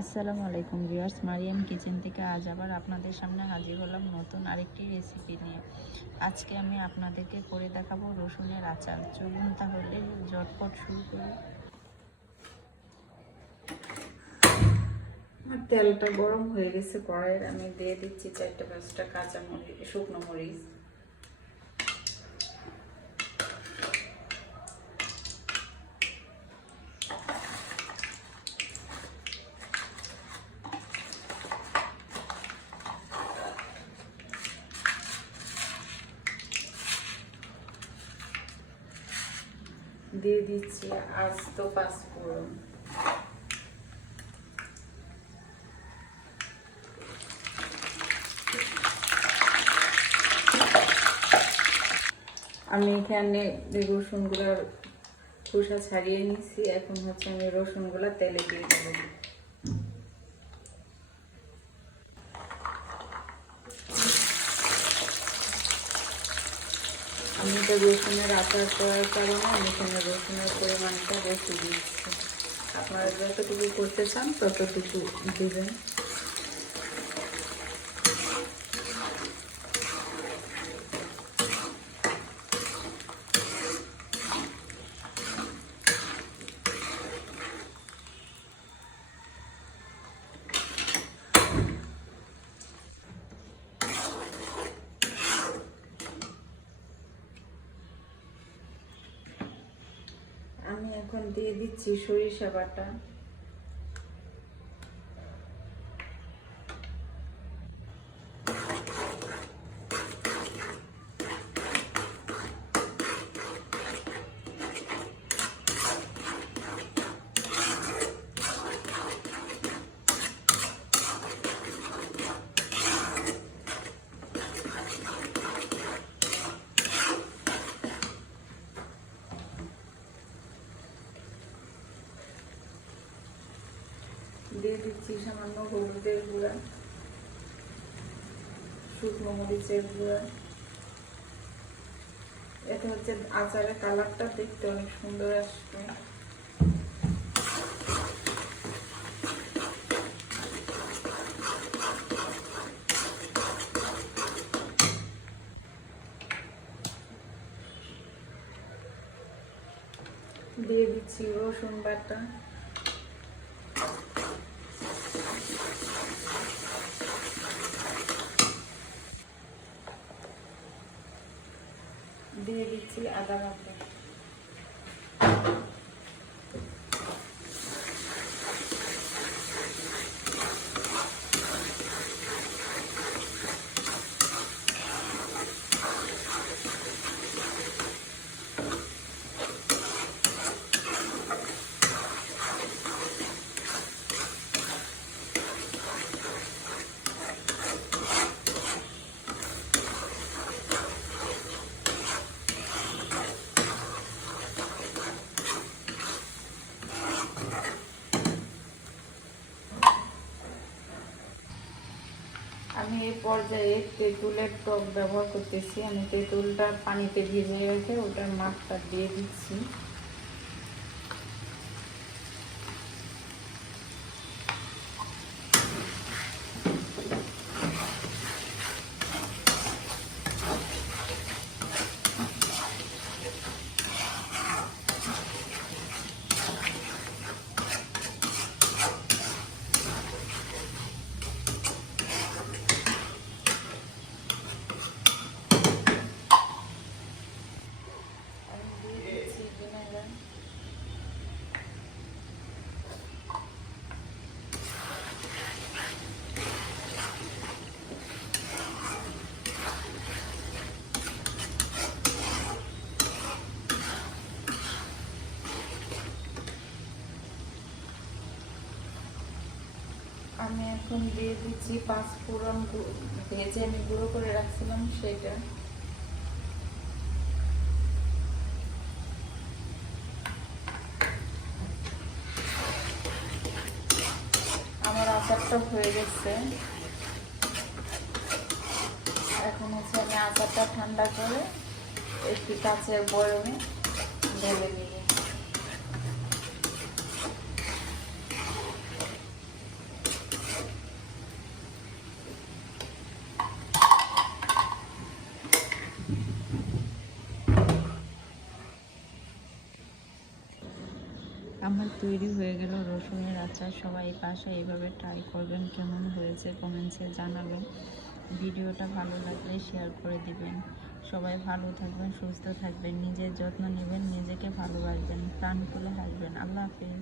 আসসালামু আলাইকুম viewers, Mariam kitchen থেকে আজ আবার আপনাদের সামনে হাজির হলাম নতুন আরেকটি রেসিপি নিয়ে। আজকে আমি আপনাদেরকে করে দেখাবো রসুনের আচার। চলুন তাহলে ঝটপট শুরু করি। আমার তেলটা গরম হয়ে গেছে কড়াইয়ের, আমি দিয়ে দিচ্ছি 4-5টা কাঁচা মরিচ, শুকনো মরিচ। দিয়ে দিচ্ছি আস্ত পাঁচফোড়ন। আমি এখানে রসুনগুলোর খোসা ছাড়িয়ে নিচ্ছি। এখন হচ্ছে আমি রসুনগুলো তেলে দিয়ে দেবো। আমি এটা রসুনের আচার করার কারণে আমি এখানে রসুনের পরিমাণটা বেশি দিচ্ছি। আপনারা যতটুকু করতে চান ততটুকু দেবেন। আমি এখন দিয়ে দিচ্ছি সরিষা বাটা। দিয়ে দিচ্ছি সামান্য হলুদের গুঁড়া, শুকনো মরিচের গুঁড়া। এতে হচ্ছে আচারের কালারটা দেখতে অনেক সুন্দর আসবে। দিয়ে দিচ্ছি রসুন বাটা। দিয়ে দিচ্ছি আদা বাটা। আমি এই পর্যায়ে তেঁতুলের টক ব্যবহার করতেছি। আমি তেঁতুলটা পানিতে ভিজিয়ে রেখে ওটার মাপটা দিয়ে দিচ্ছি। আমি এখন দিয়ে দিচ্ছি পাঁচফোড়ন ভেজে আমি গুঁড়ো করে রাখছিলাম সেটা। আমার আচারটা হয়ে গেছে। এখন হচ্ছে আমি আচারটা ঠান্ডা করে একটি কাঁচের বয়মে ঢেলে নিব। আমার তৈরি হয়ে গেল রসুনের আচার। সবাই বাসায় এইভাবে ট্রাই করবেন, কেমন হয়েছে কমেন্টসে জানাবেন। ভিডিওটা ভালো লাগলে শেয়ার করে দিবেন। সবাই ভালো থাকবেন, সুস্থ থাকবেন, নিজের যত্ন নেবেন, নিজেকে ভালোবাসবেন, প্রাণ খুলে হাসবেন। আল্লাহ হাফিজ।